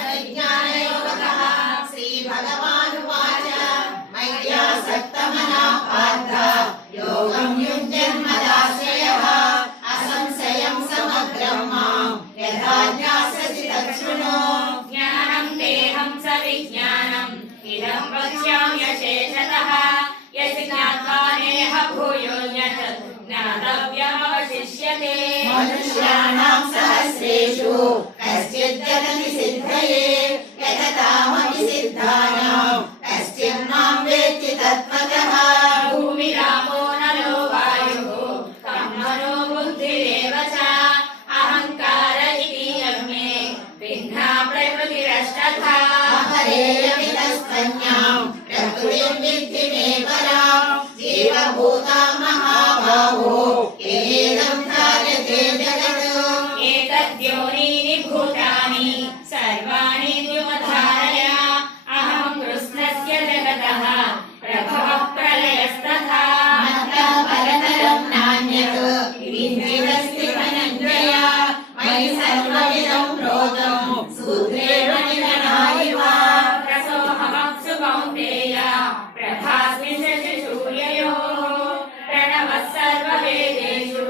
ज्ञानविज्ञानयोगः श्रीभगवानुवाच मय्यासक्तमनः पार्थ योगं युञ्जन्मदाश्रयः असंशयं समग्रं मां यथा ज्ञास्यसि तच्छृणु ज्ञानं देहं स विज्ञानम् इदं वक्ष्याम्यशेषतः यस्य ज्ञात्वा नेह भूयोऽन्यत् ज्ञातव्यमवशिष्यते मनुष्याणां सहस्रेषु कश्चित् जगति सिद्धये यततामपि सिद्धानां कश्चित् मां वेत्ति तत्त्वतः भूमिरापो नलो वायुः तं मनो बुद्धिरेव च अहङ्कार इति यज्ञे भिन्ना प्रकृतिरष्टधा अपरेयमिदस्त्वन्यां प्रकृतिं विद्धि मे परां जीवभूता महाबाहो येदं धार्यते जगत् एतद्योनीनि भूतानि सर्वाणि द्युमधारय अहं कृष्णस्य जगतः प्रभवः प्रलयस्तथा मत्तः परतरं नान्यत् किञ्चिदस्ति धनञ्जय मयि सर्वमिदं प्रोतं सूत्रेण निगणायिव रसोऽहमप्सु कौन्तेय प्रभास्मि शशिसूर्ययोः प्रणवः सर्ववेदेषु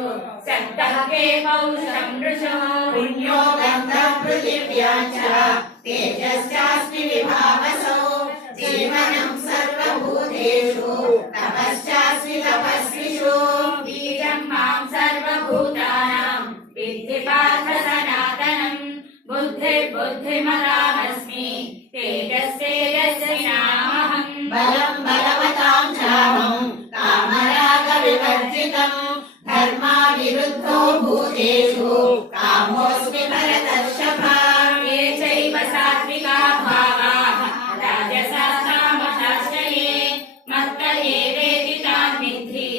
शब्दः के पौरुषं नृषु पुण्यो गन्धः पृथिव्यां च तेजश्चास्मि विभावसौ जीवनं सर्वभूतेषु तपश्चास्मि तपस्विषु बीजं मां सर्वभूतानां विद्धि पार्थ सनातनं बुद्धिर्बुद्धिमतामस्मि तेजस्तेजस्विनामहम् बलं बलवतां चाहं कामरागविवर्जितं धर्माविरुद्धो भूतेषु कामोऽस्मि भरतर्षभ ये चैव सात्विका भावाः राजसास्तामशाश्रये मत्त एवेति तान् विद्धि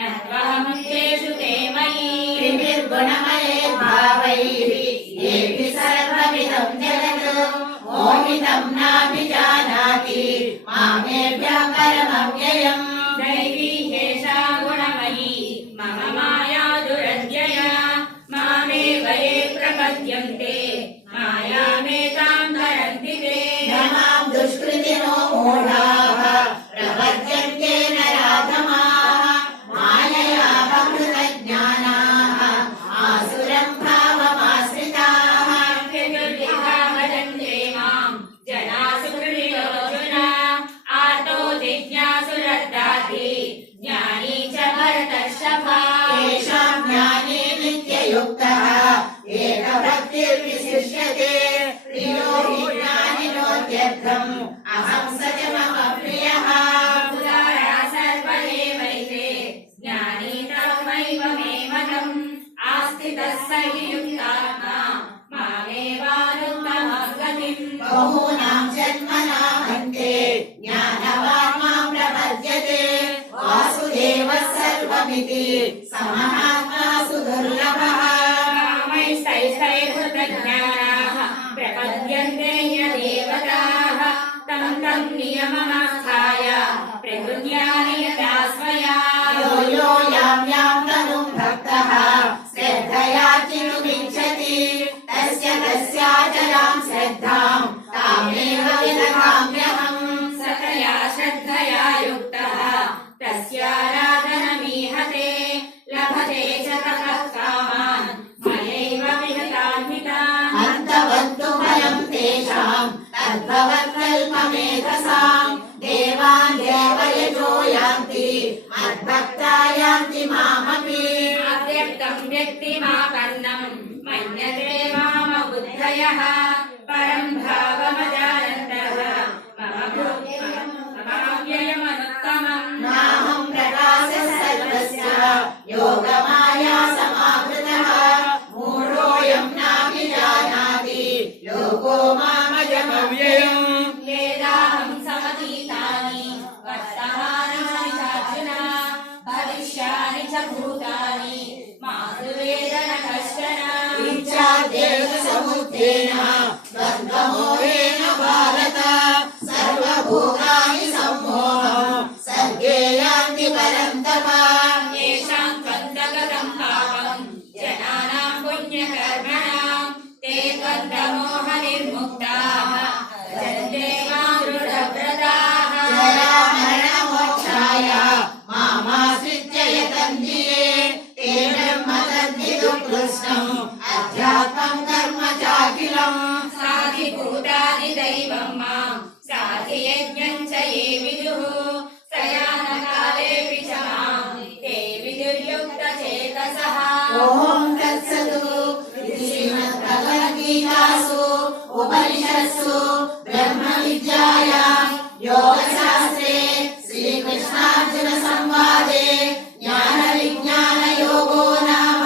न त्वहमुद्येषु ते मयि त्रिभिर्गुणमये भावैः येभिः सर्वमिदं जगत् मोहितं नाभिजानाति मामेभ्यः परमव्ययम् दैवी ह्येषा गुणमयी मम माया दुरत्यया मामेव ये प्रपद्यन्ते मायामेतां तरन्ति ते धमां दुष्कृतिनो मूढाः प्रपद्यन्ते नराधमाः मायया बहृतज्ञानाः आसुरं भावमाश्रिताः चतुर्विधा भजन्ते मां जना सुकृतिलोचना आर्तो जिज्ञासुरर्दाति ज्ञानी च भरतर्षभा येषां ज्ञाने नित्ययुक्तः एकभक्तिर्विशिष्यते प्रियो हि ज्ञानिनोत्यर्थम् अहं स च मम प्रियः उदारा सर्व एवैते ज्ञानी तमैव मे मतम् आस्थितः स हि युक्तात्मा मामेवानुत्तमां गतिम् बहूनां जन्मनामन्ते ज्ञानवान् मां प्रपद्यते वासुदेवः सर्वमिति समहात्मा सुदुर्लभः कामैस्तैस्तैर्हृतज्ञानाः प्रपद्यन्ते ह्यदेवताः तं तं नियममास्थाय प्रकृत्या नियता स्वया यो यो यां यां तनुं भक्तः श्रद्धया चिनुमिच्छति तस्य तस्याचलां श्रद्धां तामेव विदधाम्यहम् सतया श्रद्धया युक्तः तस्याराधनमीहते लभते च ततः कामान् मयैव विहतान् हितान् अन्तवन्तु फलं तेषां तद्भवत्कल्पमेधसां देवान् देवयजो यान्ति मद्भक्ता यान्ति मामपि अव्यक्तं व्यक्तिमापन्नं मन्यते मामबुद्धयः परं भावमजानन्तः ममव्ययमनुत्तमम् नाहं प्रकाशः सर्वस्य योगमाया समावृतः मूढोऽयं नाभिजानाति लोको मामजमव्ययम् वेदाहं समतीतानि वर्तमानानि चार्जुन भविष्यानि च भूतानि मातु वेद न कश्चन इच्छाद्वेष समुद्रेण द्वन्द्वमोहेन भारत सर्वभूतानि सम्मोहं सर्गे यान्ति परन्तप येषां त्वन्तगतं पापं जनानां पुण्यकर्मणां ते त्वन्त उपनिषत्सु ब्रह्मविद्यायां योगशास्त्रे श्रीकृष्णार्जुनसंवादे ज्ञानविज्ञानयोगो नाम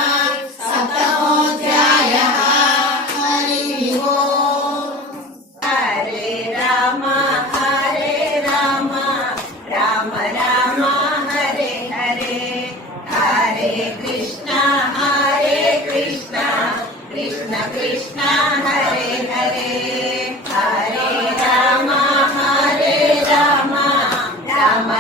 सप्तमोऽध्यायः। हरिः ओम्। हरे राम राम राम हरे हरे, हरे कृष्ण कृष्ण कृष्ण हरे हरे, हरे राम राम